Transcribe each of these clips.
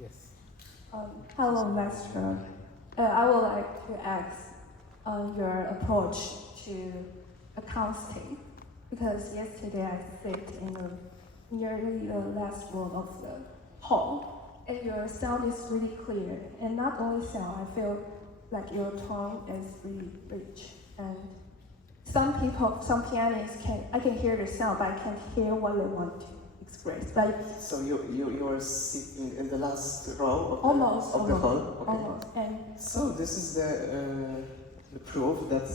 Yes. Hello, Master. I would like to ask your approach to acoustic, because yesterday I sit in the nearly the last row of the hall, and your sound is really clear. And not only sound, I feel like your tone is really rich. And some people, some pianists I can hear the sound, but I can't hear what they want to express. But So you are sitting in the last row almost, of the hall? Okay. almost. And So this is the proof that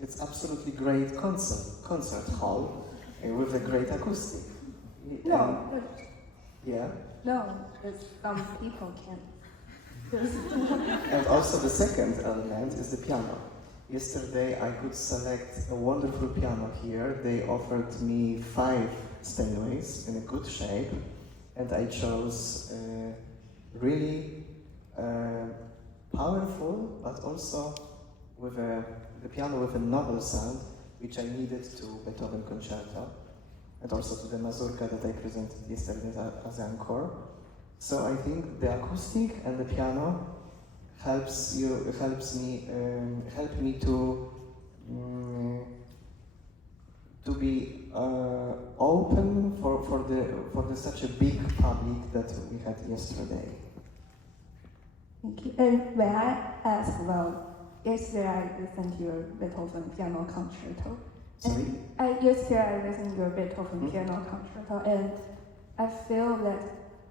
it's absolutely great concert hall with a great acoustic. no, Yeah. no, it's, some people can't. And also the second element is the piano. Yesterday I could select a wonderful piano here. They offered me 5 Steinways in a good shape, and I chose really powerful, but also with the piano with a noble sound, which I needed to Beethoven concerto, and also to the mazurka that I presented yesterday as encore. So I think the acoustic and the piano help me to be open for the such a big public that we had yesterday. Thank you. And may I ask, well, yesterday I listened to your Beethoven piano concerto. Sorry? Yesterday I listened to your Beethoven piano concerto, and I feel that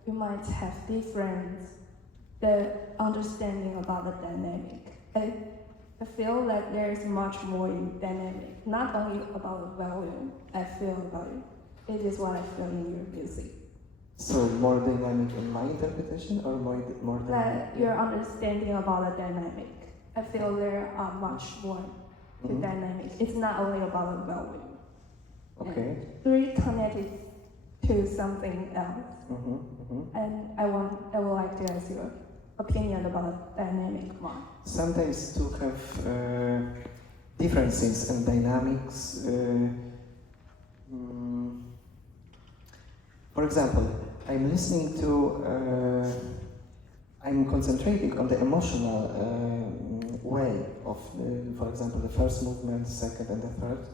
you might have different understanding about the dynamic. I feel like there is much more in dynamic, not only about the volume. I feel about it. It is what I feel in your music. So more dynamic in my interpretation, or more dynamic? Like your understanding about the dynamic. I feel there are much more to dynamic. It's not only about the volume. Okay. It's really connected to something else. And I would like to ask your opinion about dynamic one. Sometimes to have differences in dynamics. For example, I'm listening to, I'm concentrating on the emotional way of, for example, the first movement, second and the third.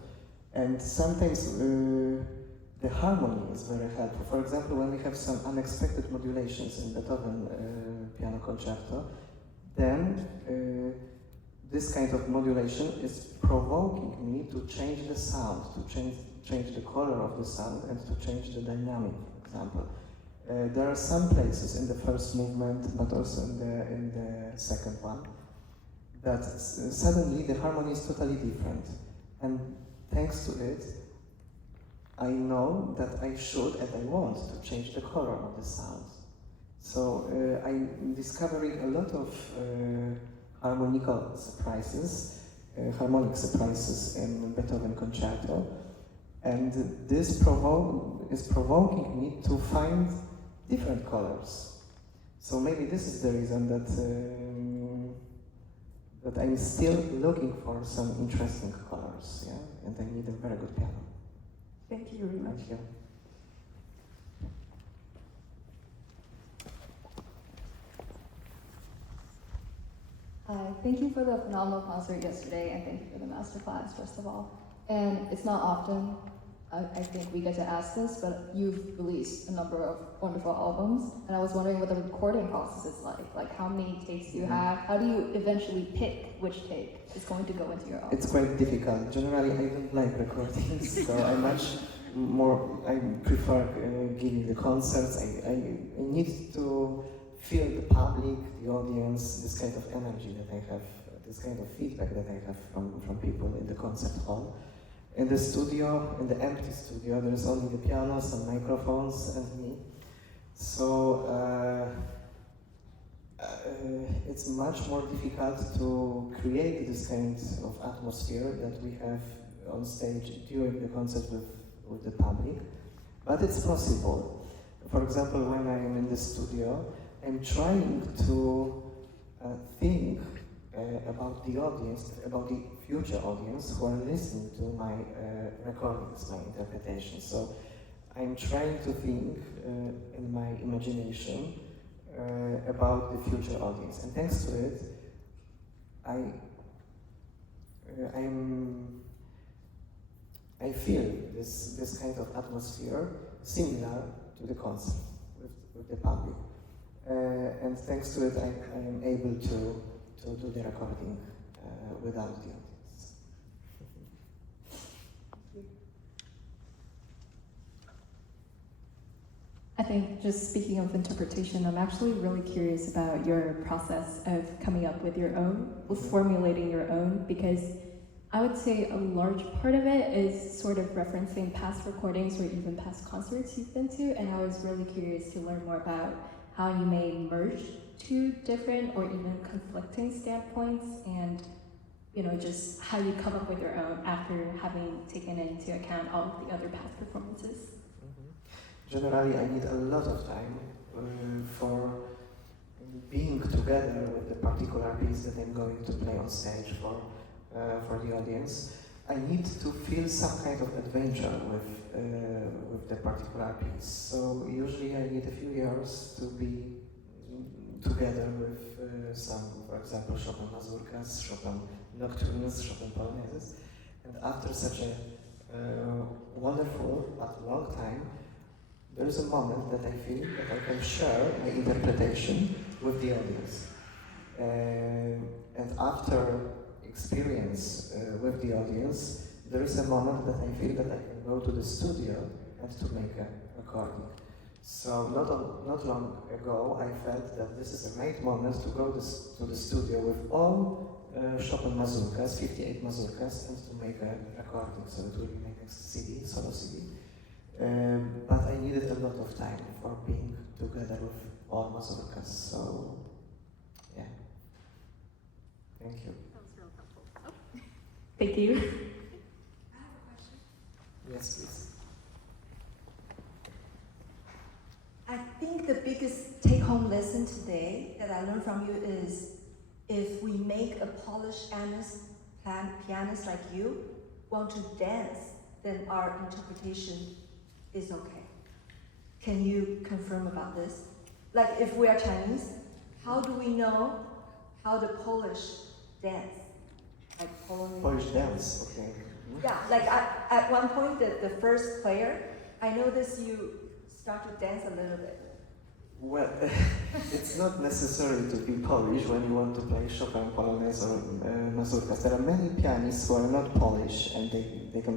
And sometimes the harmony is very helpful. For example, when we have some unexpected modulations in Beethoven piano concerto, then this kind of modulation is provoking me to change the sound, to change the color of the sound, and to change the dynamic, for example. There are some places in the first movement, but also in the second one, that suddenly the harmony is totally different. And thanks to it, I know that I should and I want to change the color of the sound. So I'm discovering a lot of harmonic surprises in Beethoven concerto, and this is provoking me to find different colors. So maybe this is the reason that I'm still looking for some interesting colors, yeah, and I need a very good piano. Thank you very much. Thank you. Hi, thank you for the phenomenal concert yesterday, and thank you for the masterclass, first of all. And it's not often, I think we get to ask this, but you've released a number of wonderful albums, and I was wondering what the recording process is like. Like, how many takes do you have? How do you eventually pick which take is going to go into your album? It's quite difficult. Generally, I don't like recordings, so I prefer giving the concerts. I need to feel the public, the audience, this kind of energy that I have, this kind of feedback that I have from people in the concert hall. In the studio, in the empty studio, there is only the piano, some microphones, and me. So it's much more difficult to create this kind of atmosphere that we have on stage during the concert with the public, but it's possible. For example, when I'm in the studio, I'm trying to think about the audience, about the future audience who are listening to my recordings, my interpretation. So I'm trying to think in my imagination about the future audience. And thanks to it, I feel this kind of atmosphere similar to the concert with the public. And thanks to it, I am able to do the recording without the audience. I think just speaking of interpretation, I'm actually really curious about your process of coming up with your own, formulating your own, because I would say a large part of it is sort of referencing past recordings or even past concerts you've been to, and I was really curious to learn more about how you may merge two different or even conflicting standpoints, and just how you come up with your own after having taken into account all of the other past performances. Generally, I need a lot of time for being together with the particular piece that I'm going to play on stage for the audience. I need to feel some kind of adventure with the particular piece. So usually I need a few years to be together with some, for example, Chopin mazurkas, Chopin nocturnes, Chopin polonaises. And after such a wonderful but long time, there is a moment that I feel that I can share my interpretation with the audience. And after experience with the audience, there is a moment that I feel that I can go to the studio and to make a recording. So not long ago, I felt that this is a great moment to go to the studio with all Chopin mazurkas, 58 mazurkas, and to make a recording. So it will be my next CD, solo CD. But I needed a lot of time for being together with all mazurkas. So, yeah. Thank you. Thank you. I have a question. Yes, please. I think the biggest take-home lesson today that I learned from you is if we make a polished pianist like you want to dance, then our interpretation is okay. Can you confirm about this? Like if we are Chinese, how do we know how the Polish dance? Like Polish dance, okay. Yeah, like at one point, the first player, I noticed you start to dance a little bit. Well, it's not necessary to be Polish when you want to play Chopin Polonaise or mazurkas. There are many pianists who are not Polish and they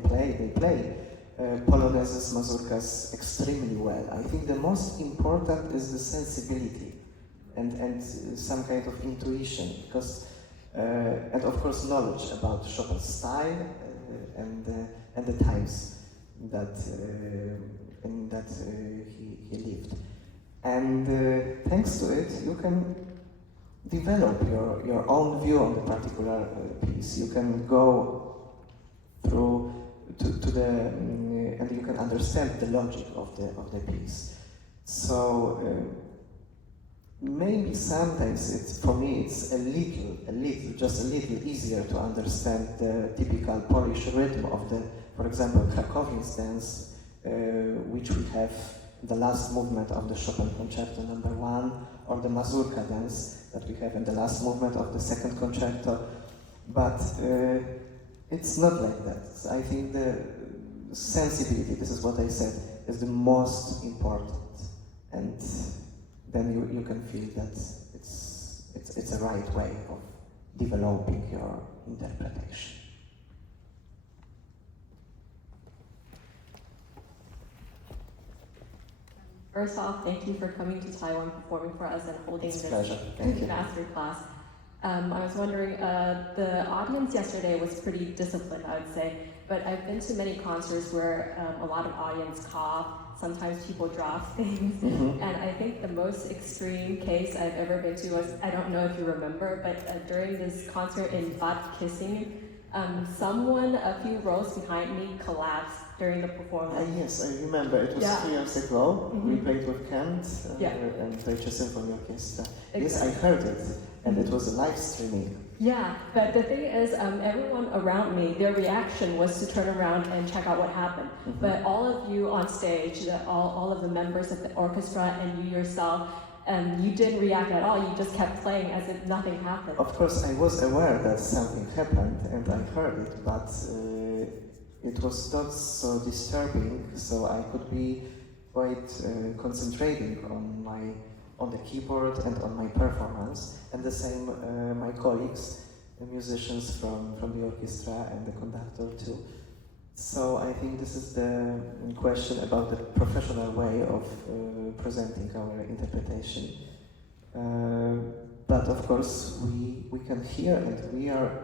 play Polonaises, mazurkas extremely well. I think the most important is the sensibility and some kind of intuition, because and of course knowledge about Chopin's style and the times that he lived. And thanks to it, you can develop your own view on the particular piece. You can go through to the and you can understand the logic of the piece. So maybe sometimes for me it's just a little easier to understand the typical Polish rhythm of for example, Krakowian's dance, which we have the last movement of the Chopin Concerto No. 1, or the Mazurka dance that we have in the last movement of the second concerto. But it's not like that. I think the sensibility, this is what I said, is the most important. And then you can feel that it's a right way of developing your interpretation. First off, thank you for coming to Taiwan, performing for us, and holding It's a this pleasure. Thank you. masterclass. I was wondering, the audience yesterday was pretty disciplined, I would say, but I've been to many concerts where a lot of audience cough, sometimes people drop things, Mm-hmm. and I think the most extreme case I've ever been to was, I don't know if you remember, but during this concert in Bad Kissing, someone a few rows behind me collapsed during the performance. Yes, I remember. It was Yeah. 3 years ago. Mhm. We played with Kent Yeah. and Deutsche Symphony Orchestra. Yes, Exactly. I heard it, and it was a live streaming. Yeah, but the thing is, everyone around me, their reaction was to turn around and check out what happened. Mhm. But all of you on stage, all of the members of the orchestra and you yourself, and you didn't react at all. You just kept playing as if nothing happened. Of course, I was aware that something happened and I heard it, but it was not so disturbing, so I could be quite concentrating on the keyboard and on my performance, and the same my colleagues, the musicians from the orchestra and the conductor too. So I think this is the question about the professional way of presenting our interpretation. But of course, we can hear and we are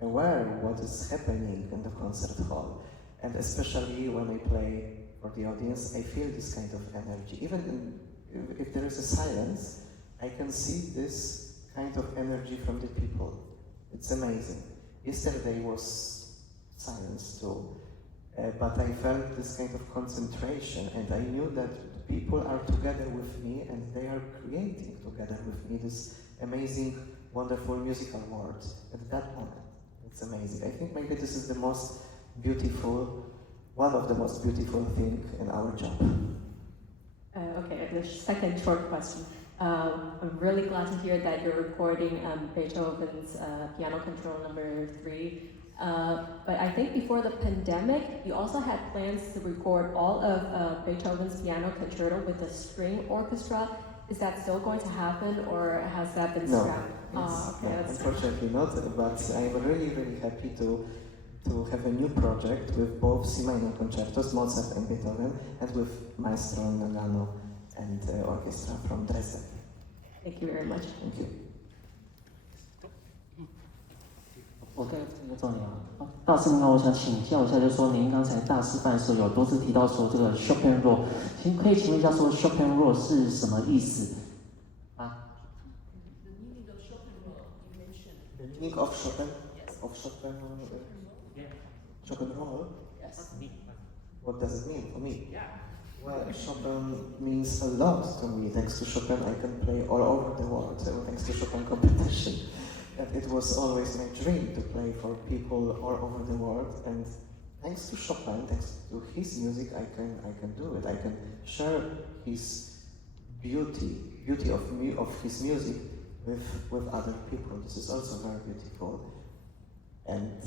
aware what is happening in the concert hall. And especially when I play for the audience, I feel this kind of energy. Even if there is a silence, I can see this kind of energy from the people. It's amazing. Yesterday was silence too. But I felt this kind of concentration, and I knew that people are together with me and they are creating together with me this amazing, wonderful musical world at that moment. It's amazing. I think maybe this is the most beautiful, one of the most beautiful things in our job. Okay, the second short question. I'm really glad to hear that you're recording Beethoven's Piano Concerto No. 3. But I think before the pandemic, you also had plans to record all of Beethoven's Piano Concerto with a string orchestra. Is that still going to happen, or has that been scrapped? Okay, unfortunately not, but I'm really, really happy to have a new project with both C minor concertos, Mozart and Beethoven, and with Maestro Nagano and orchestra from Dresden. Thank you very much. Thank you. 我跟这个重点大师您好，我想请教一下，就是说您刚才大师班的时候有多次提到说这个 Chopin roll， 可以请问一下说 Chopin roll 是什么意思啊 The meaning of Chopin roll you mentioned. The meaning of Chopin? Yes. Of Chopin? Chopin roll? Yes. What does it mean for me? Yeah. Well, Chopin means a lot to me. Thanks to Chopin, I can play all over the world. Thanks to Chopin competition. And it was always my dream to play for people all over the world. And thanks to Chopin, thanks to his music, I can do it. I can share his beauty of his music with other people. This is also very beautiful. And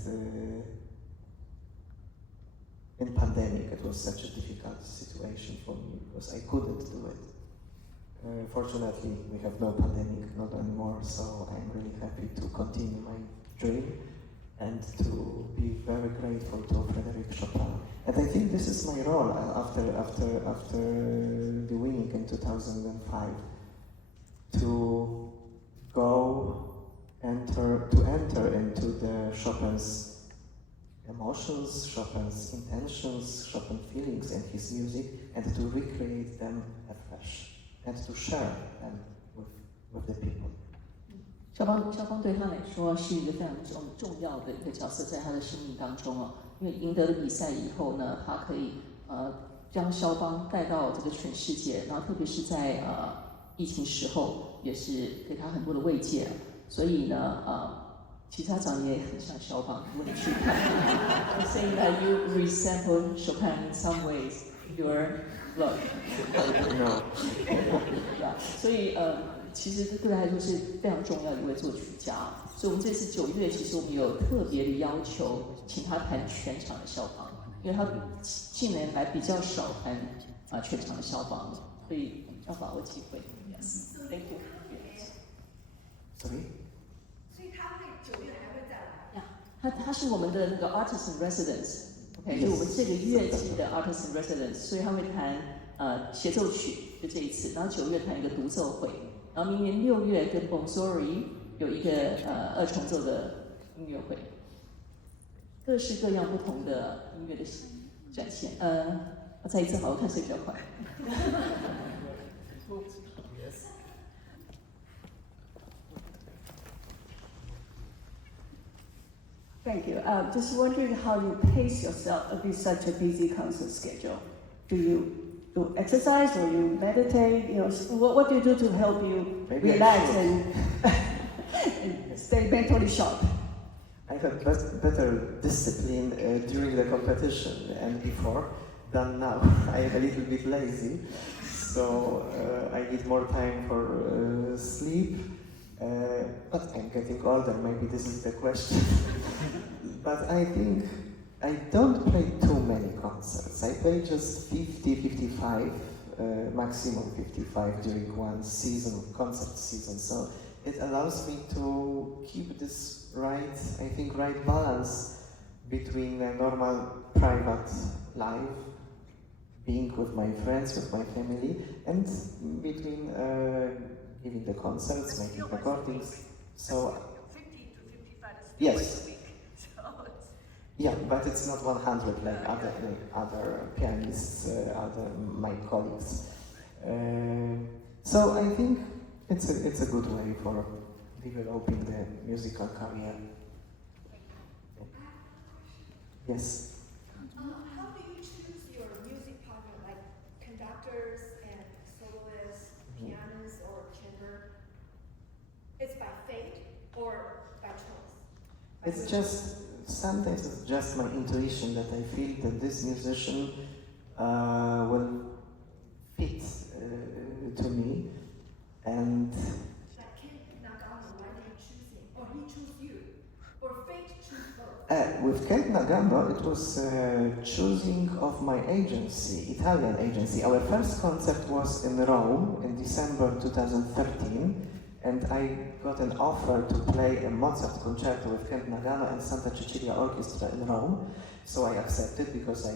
in pandemic, it was such a difficult situation for me because I couldn't do it. Fortunately, we have no pandemic, not anymore, so I'm really happy to continue my dream and to be very grateful to Frédéric Chopin. And I think this is my role after the winning in 2005, to enter into the Chopin's emotions, Chopin's intentions, Chopin feelings and his music, and to recreate them afresh. And to share them with the people. 肖邦对他来说是一个非常重要的一个角色，在他的生命当中哦。因为赢得了比赛以后呢，他可以将肖邦带到这个全世界，然后特别是在疫情时候，也是给他很多的慰藉。所以呢，其实他长得也很像肖邦，如果你去看，I'm saying that you resemble Chopin in some ways. Your look. No. 所以其实这对他来说是非常重要的一位作曲家。所以我们这次9月，其实我们有特别的要求，请他弹全场的肖邦，因为他近年来比较少弹全场的肖邦，所以要把握机会。Yes, thank you. Sorry? 所以他会9月还会再来。他是我们的那个 artist in residence。OK， 就我们这个乐季的 artist in residence， 所以他会弹协奏曲，就这一次，然后9月弹一个独奏会，然后明年6月跟 Bonsori 有一个2重奏的音乐会，各式各样不同的音乐的展现。我再一次好，我看谁比较快。Thank you. Just wondering how you pace yourself with such a busy concert schedule. Do you do exercise or you meditate? You know, what do you do to help you relax and stay mentally sharp? I have better discipline during the competition and before than now. I am a little bit lazy, so I need more time for sleep. But I'm getting older, maybe this is the question. But I think I don't play too many concerts. I play just 50, 55, maximum 55 during one season, concert season. So it allows me to keep this right balance between a normal private life, being with my friends, with my family, and between giving the concerts, making recordings. So 50 to 55 is still yes. a week. So it's Yeah, but it's not 100 like other pianists, other my colleagues. So I think it's a good way for developing the musical career. Yes. How do you choose your music partner, like conductors and soloists, pianists, or chamber? It's by fate or by choice? It's just, sometimes it's just my intuition that I feel that this musician will fit to me, and Like Ken Nagano, why did you choose him? Or he chose you? Or fate choose both? with Ken Nagano it was choosing of my agency, Italian agency. Our first concert was in Rome in December 2013, and I got an offer to play a Mozart concerto with Ken Nagano and Santa Cecilia Orchestra in Rome. So I accepted because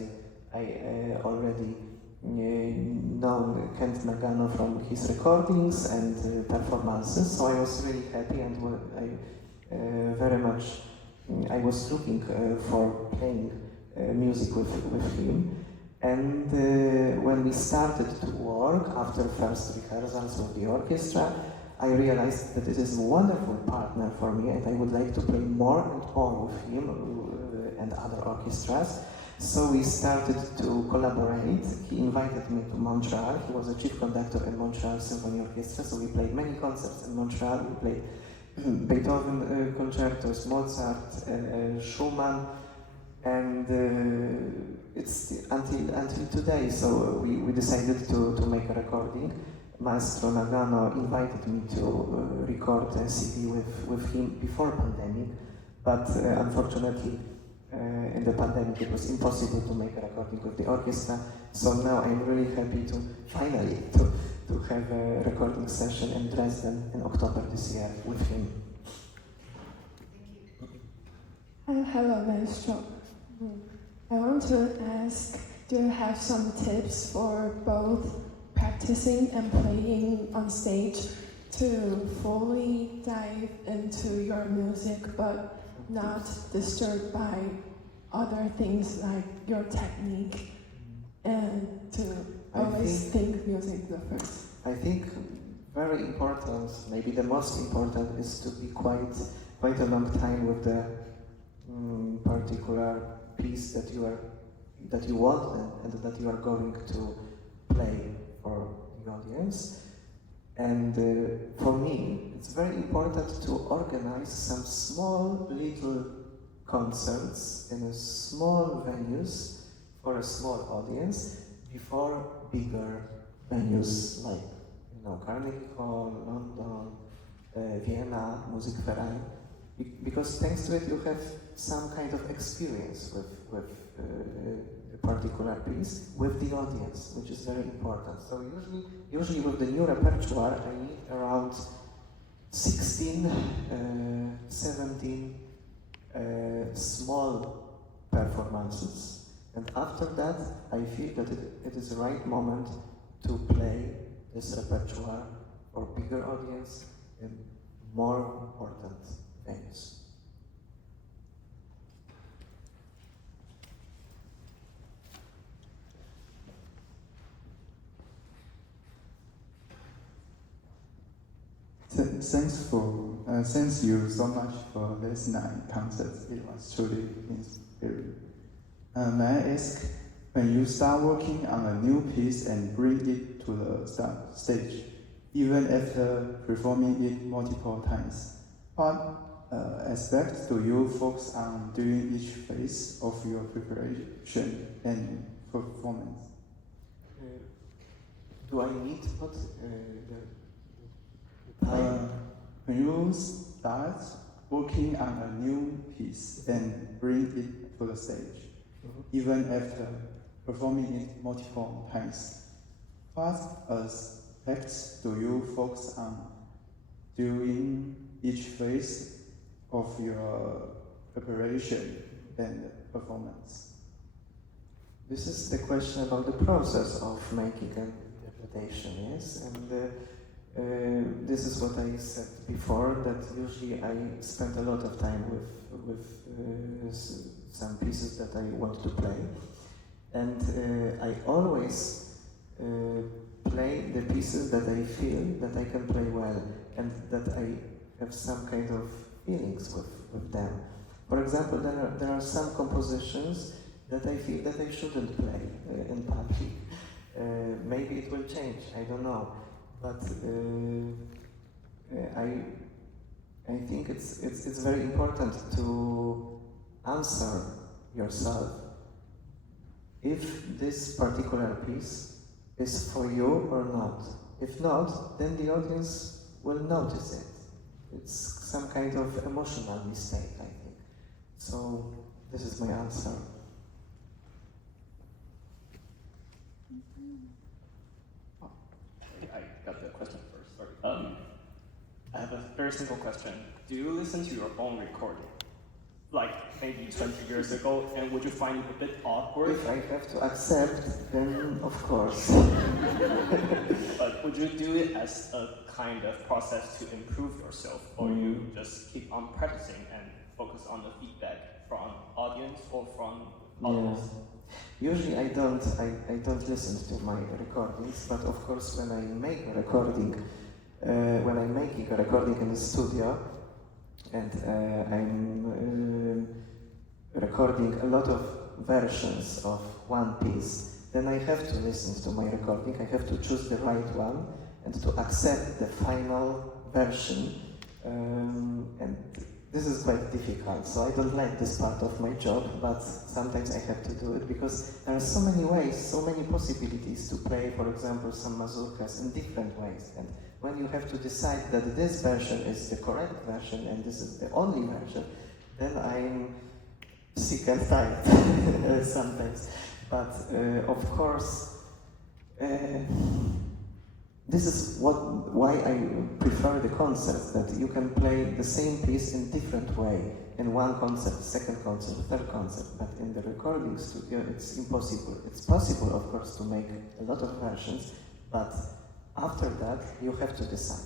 I already known Ken Nagano from his recordings and performances. So I was really happy, and I very much I was looking for playing music with him. And when we started to work after first rehearsals with the orchestra, I realized that it is a wonderful partner for me, and I would like to play more and more with him and other orchestras. So we started to collaborate. He invited me to Montreal. He was a chief conductor in Montreal Symphony Orchestra, so we played many concerts in Montreal. We played Beethoven concertos, Mozart, Schumann, and it's until today. So we decided to make a recording. Maestro Nagano invited me to record a CD with him before pandemic, but unfortunately in the pandemic it was impossible to make a recording with the orchestra. So now I'm really happy to finally to have a recording session in Dresden in October this year with him. Hello, Maestro. I want to ask, do you have some tips for both practicing and playing on stage to fully dive into your music but not disturbed by other things like your technique, and to always think music the first? I think very important, maybe the most important, is to be quite a long time with the particular piece that you want and that you are going to play for the audience. And for me, it's very important to organize some small little concerts in a small venues for a small audience before bigger venues like Carnegie Hall, London, Vienna, Musikverein, because thanks to it you have some kind of experience with a particular piece with the audience, which is very important. So usually with the new repertoire, I need around 16, 17 small performances, and after that I feel that it is the right moment to play this repertoire for bigger audience and more important venues. Thanks you so much for this night concert. It was truly inspiring. May I ask, when you start working on a new piece and bring it to the stage, even after performing it multiple times, what aspects do you focus on during each phase of your preparation and performance? do I need what the time? When you start working on a new piece and bring it to the stage, even after performing it multiple times, what aspects do you focus on during each phase of your preparation and performance? This is the question about the process of making an interpretation, yes? And this is what I said before, that usually I spend a lot of time with some pieces that I want to play. And I always play the pieces that I feel that I can play well and that I have some kind of feelings with them. For example, there are some compositions that I feel that I shouldn't play in public. Maybe it will change, I don't know. But I think it's very important to answer yourself if this particular piece is for you or not. If not, then the audience will notice it. It's some kind of emotional mistake, I think. So this is my answer. I got the question first, sorry. I have a very simple question. Do you listen to your own recording? Like maybe 20 years ago, and would you find it a bit awkward? If I have to accept, then of course. But would you do it as a kind of process to improve yourself, or you just keep on practicing and focus on the feedback from audience or from others? Yeah. Usually I don't listen to my recordings, but of course when I make a recording, when I'm making a recording in the studio, and I'm recording a lot of versions of one piece, then I have to listen to my recording, I have to choose the right one, and to accept the final version, and this is quite difficult, so I don't like this part of my job, but sometimes I have to do it because there are so many ways, so many possibilities to play, for example, some mazurkas in different ways. And when you have to decide that this version is the correct version and this is the only version, then I'm sick and tired sometimes. But of course, this is why I prefer the concept, that you can play the same piece in different way, in one concert, second concert, third concert, but in the recording studio it's impossible. It's possible, of course, to make a lot of versions, but after that you have to decide.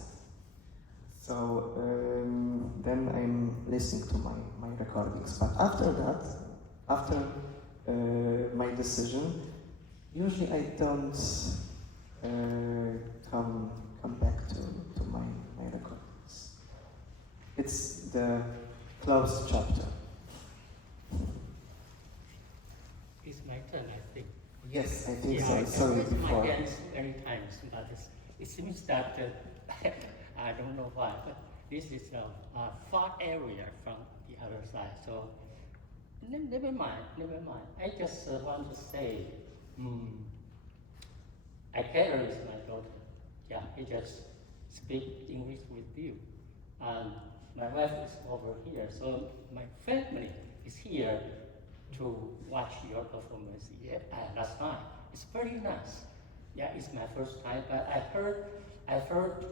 So then I'm listening to my recordings, but after that, after my decision, usually I don't come back to my recordings. It's the closed chapter. It's my turn, I think. Yes, I think yeah, so. I saw it raised before. my hands many times, but it seems that I don't know why, but this is a far area from the other side. So never mind. I just want to say, I care with my daughter. Yeah, I just speak English with you. My wife is over here, so my family is here to watch your performance last night. It's very nice. Yeah, it's my first time, but I heard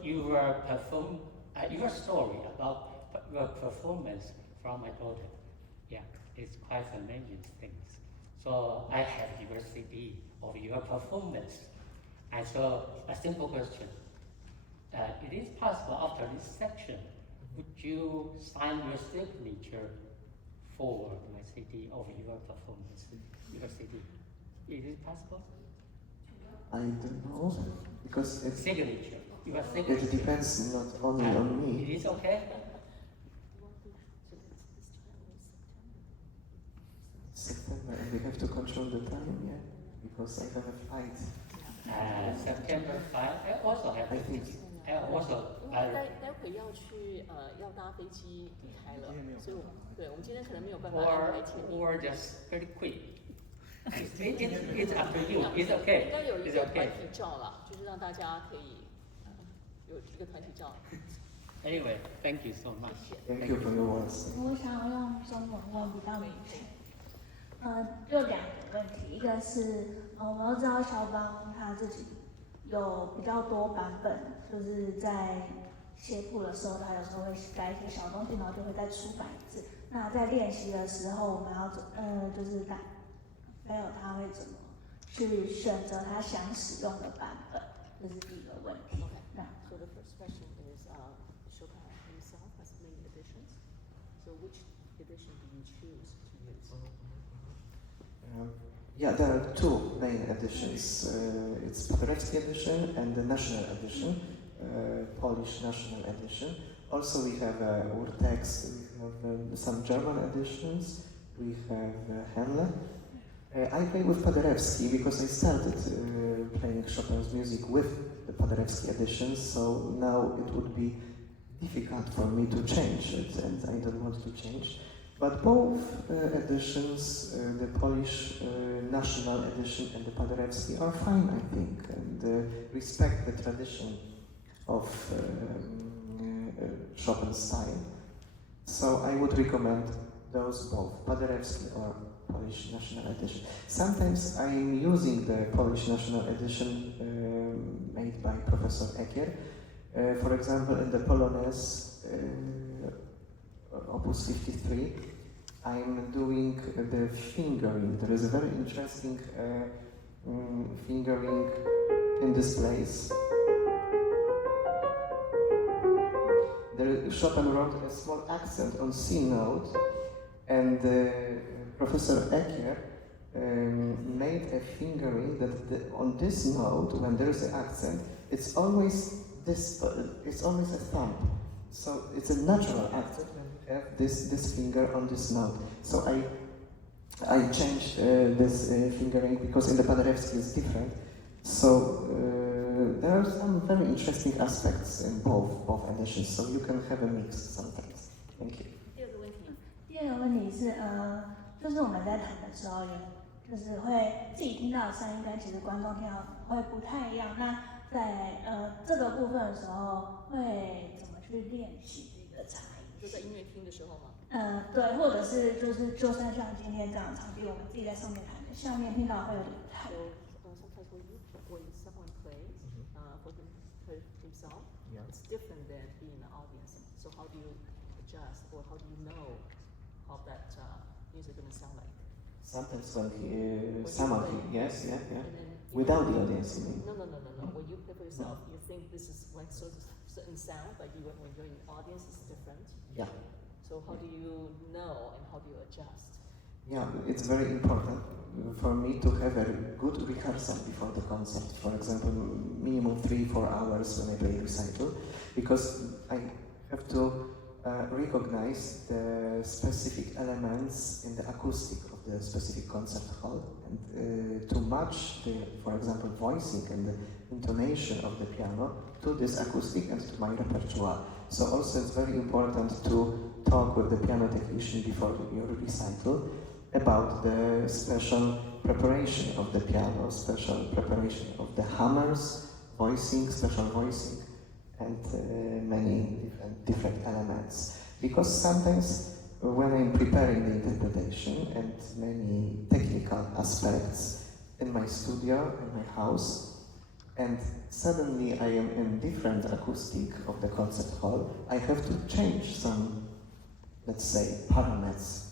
your story about your performance from my daughter. Yeah, it's quite amazing things. So I have your CD of your performance. And so a simple question. It is possible after this section, would you sign your signature for my CD of your performance, your CD? Is it possible? I don't know, because Signature, your signature. it depends not only on me. It is okay? September, and we have to control the time, yeah, because I have a flight. September 5, I also have I think. I also 待会要去要搭飞机离开了，所以我们今天可能没有办法安排前面。 or just very quick. It's up to you. It's okay. 应该有一 It's 个 okay. 团体照啦，就是让大家可以有一个团体照。 Anyway, thank you so much. Thank you for your words. 我想用中文问比较明确。就2个问题，一个是我们都知道肖邦他自己有比较多版本，就是在写谱的时候，他有时候会改一些小东西，然后就会再出版一次。那在练习的时候，我们要就是还有他会怎么去选择他想使用的版本，这是第一个问题。那 So the first question is, Chopin himself has many editions. So which edition do you choose to use? Yeah, there are 2 main editions. It's Paderewski edition and the national edition, Polish national edition. Also, we have Urtext, we have some German editions, we have Handel. I play with Paderewski because I started playing Chopin's music with the Paderewski edition, so now it would be difficult for me to change it, and I don't want to change. But both editions, the Polish national edition and the Paderewski, are fine, I think, and respect the tradition of Chopin's style. So I would recommend those both, Paderewski or Polish National Edition. Sometimes I'm using the Polish National Edition made by Professor Ekier. For example, in the Polonaise, Opus 53, I'm doing the fingering. There is a very interesting fingering in this place. Chopin wrote a small accent on C note, and Professor Ekier made a fingering that on this note, when there is an accent, it's always it's always a thumb. So it's a natural accent when you have this finger on this note. So I changed this fingering because in the Paderewski it's different. So there are some very interesting aspects in both editions. So you can have a mix sometimes. Thank you. 第二个问题是，就是我们在弹的时候，就是会自己听到的声音跟其实观众听到会不太一样。那在这个部分的时候，会怎么去练习这个差异？就在音乐厅的时候吗？对，或者是就算像今天这样的场地，我们自己在上面弹的，下面听到会有点不太。Sometimes when someone plays for himself, it's different than being in the audience. So how do you adjust, or how do you know how that music going to sound like? Sometimes when someone, yes, yeah. Without the audience, you mean? No. When you play for yourself, you think this is one certain sound, but when you're in the audience, it's different. Yeah. So how do you know and how do you adjust? Yeah, it's very important for me to have a good rehearsal before the concert. For example, minimum 3-4 hours when I play recital, because I have to recognize the specific elements in the acoustic of the specific concert hall, and to match the, for example, voicing and the intonation of the piano to this acoustic and to my repertoire. So also it's very important to talk with the piano technician before your recital about the special preparation of the piano, special preparation of the hammers, voicing, special voicing, and many different elements. Because sometimes when I'm preparing the interpretation and many technical aspects in my studio, in my house, and suddenly I am in different acoustic of the concert hall, I have to change some, let's say, parameters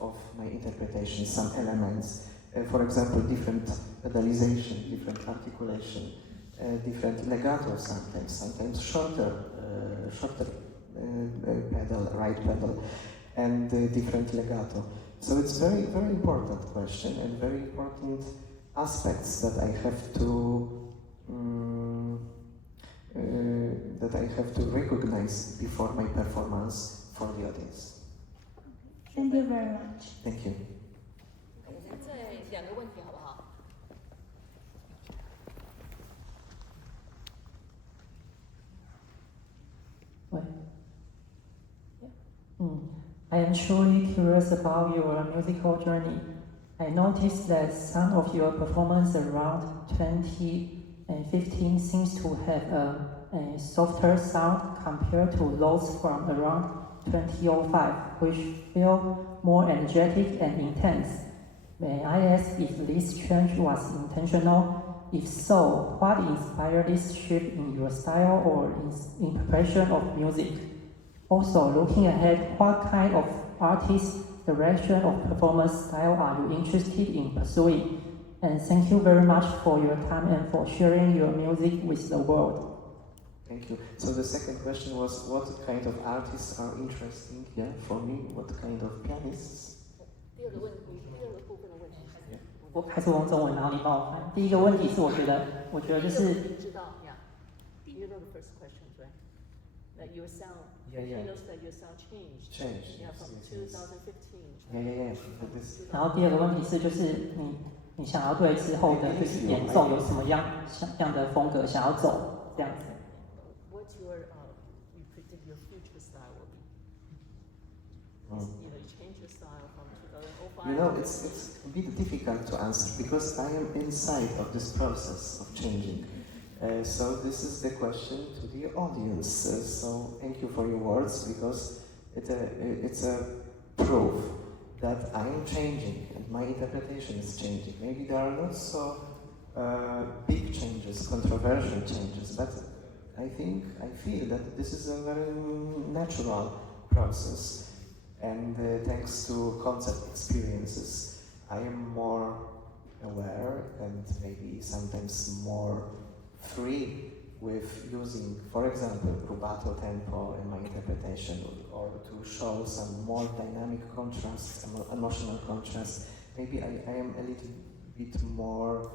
of my interpretation, some elements. For example, different pedalization, different articulation, different legato sometimes shorter pedal, right pedal, and different legato. So it's very, very important question and very important aspects that I have to recognize before my performance for the audience. Thank you very much. Thank you. 我们再2个问题好不好？ I am truly curious about your musical journey. I noticed that some of your performance around 2015 seems to have a softer sound compared to those from around 2005, which feel more energetic and intense. May I ask if this change was intentional? If so, what inspired this shift in your style or in preparation of music? Also, looking ahead, what kind of artist, direction of performance style are you interested in pursuing? And thank you very much for your time and for sharing your music with the world. Thank you. So the second question was, what kind of artists are interesting? Yeah, for me, what kind of pianists? 第二个部分的问题。我还是用中文，然后你帮我翻。第一个问题是，我觉得就是知道 ，You know the first question, right? That your sound, he knows that your sound changed. Yeah, from 2015. 然后第二个问题是，就是你想要对之后的就是演奏有什么样的风格想要走这样子。What's your you predict your future style will be? You know, you change your style from 2005. You know, it's a bit difficult to answer because I am inside of this process of changing. So this is the question to the audience. So thank you for your words because it's a proof that I am changing and my interpretation is changing. Maybe there are not so big changes, controversial changes, but I feel that this is a very natural process. And thanks to concept experiences, I am more aware and maybe sometimes more free with using, for example, rubato tempo in my interpretation, or to show some more dynamic contrast, emotional contrast. Maybe I am a little bit more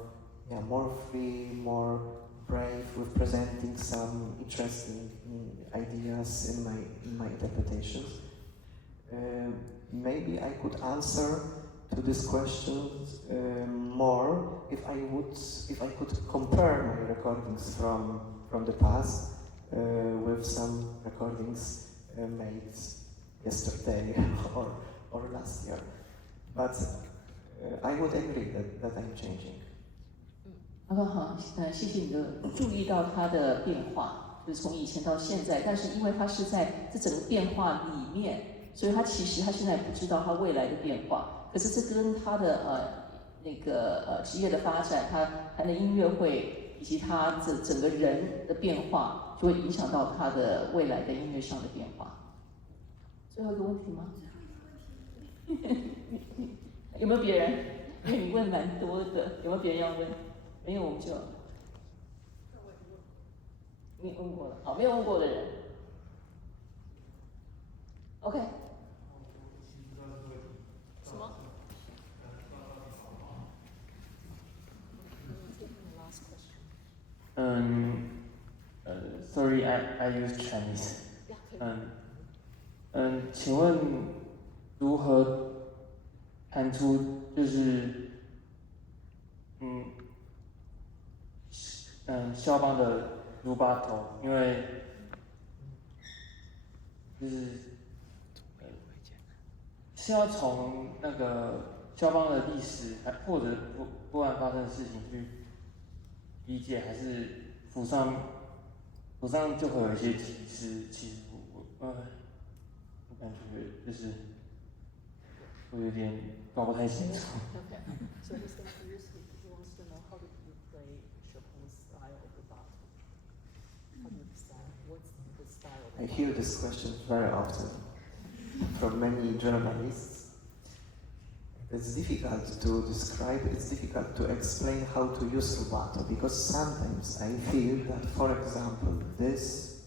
free, more brave with presenting some interesting ideas in my interpretations. Maybe I could answer to this question more if I could compare my recordings from the past with some recordings made yesterday or last year. But I would agree that I'm changing. 好，谢谢你的注意到它的变化，就是从以前到现在，但是因为它是在这整个变化里面。所以他其实他现在不知道他未来的变化，可是这跟他的职业的发展，他谈的音乐会以及他整个人的变化，就会影响到他的未来的音乐上的变化。最后一个问题吗？有没有别人？因为你问蛮多的，有没有别人要问？没有我们就。你问过了，好，没有问过的人。OK。什么？Sorry, I use Chinese. 请问如何弹出就是肖邦的rubato？因为是要从那个肖邦的历史，或者突然发生的事情去理解，还是谱上就会有一些提示？其实我感觉就是我有点搞不太清楚。So he's confused. He wants to know how do you play Chopin's style of rubato? How do you decide what's the style? I hear this question very often from many journalists. It's difficult to describe, it's difficult to explain how to use rubato, because sometimes I feel that, for example, this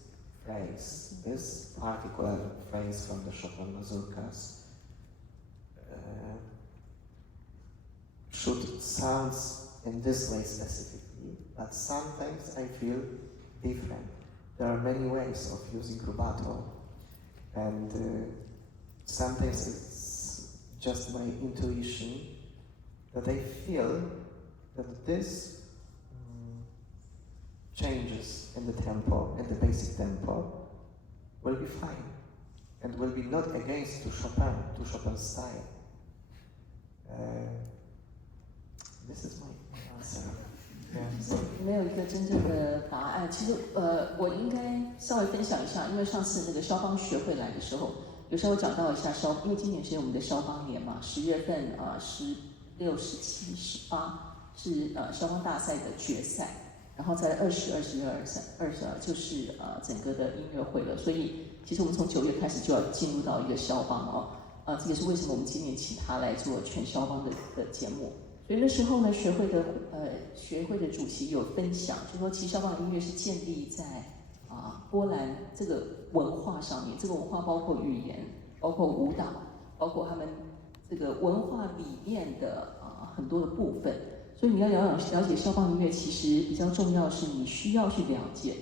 phrase, this particular phrase from the Chopin mazurkas should sound in this way specifically, but sometimes I feel different. There are many ways of using rubato, and sometimes it's just my intuition that I feel that this changes in the tempo, in the basic tempo, will be fine, and will be not against to Chopin's style. this is my answer. Yeah, so. 没有一个真正的答案。其实我应该稍微分享一下，因为上次那个肖邦学会来的时候，有稍微讲到一下因为今年是我们的肖邦年嘛，10月份16、17、18是肖邦大赛的决赛，然后在20、21、22就是整个的音乐会了。所以其实我们从9月开始就要进入到一个肖邦这也是为什么我们今年请他来做全肖邦的节目。所以那时候呢，学会的主席有分享，就说其实肖邦的音乐是建立在波兰这个文化上面，这个文化包括语言，包括舞蹈，包括他们这个文化理念的很多的部分。所以你要了解肖邦音乐，其实比较重要的是你需要去了解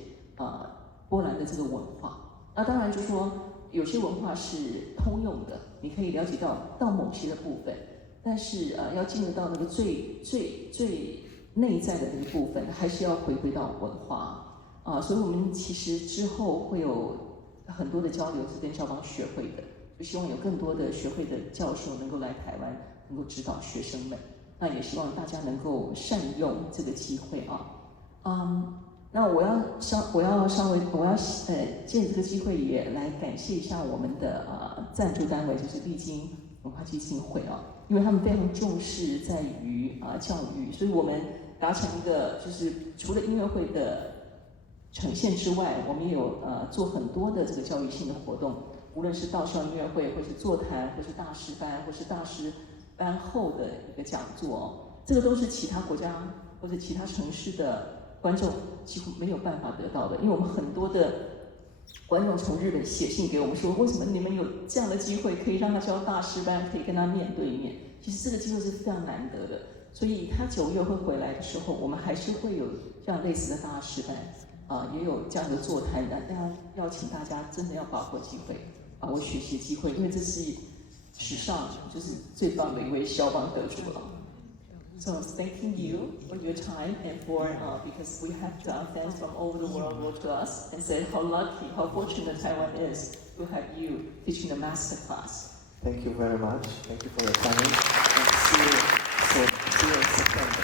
波兰的这个文化。那当然就说有些文化是通用的，你可以了解到某些的部分。但是要进入到那个最内在的那个部分，还是要回归到文化所以我们其实之后会有很多的交流是跟肖邦学会的，就希望有更多的学会的教授能够来台湾，能够指导学生们。那也希望大家能够善用这个机会那我要借这个机会也来感谢一下我们的赞助单位，就是丽晶文化基金会因为他们非常重视在于教育，所以我们达成一个就是除了音乐会的呈现之外，我们也有做很多的这个教育性的活动，无论是到校音乐会，或是座谈，或是大师班，或是大师班后的一个讲座这个都是其他国家或者其他城市的观众几乎没有办法得到的，因为我们很多的观众从日本写信给我们说，为什么你们有这样的机会可以让他教大师班，可以跟他面对面？其实这个机会是非常难得的，所以他9月会回来的时候，我们还是会有这样类似的大师班也有这样的座谈的，要请大家真的要把握机会，把握学习机会，因为这是史上就是最棒的一位肖邦得主了。So thanking you for your time and for because we have fans from all over the world wrote to us and said how lucky, how fortunate Taiwan is to have you teaching the masterclass. Thank you very much. Thank you for your time. And see you in September.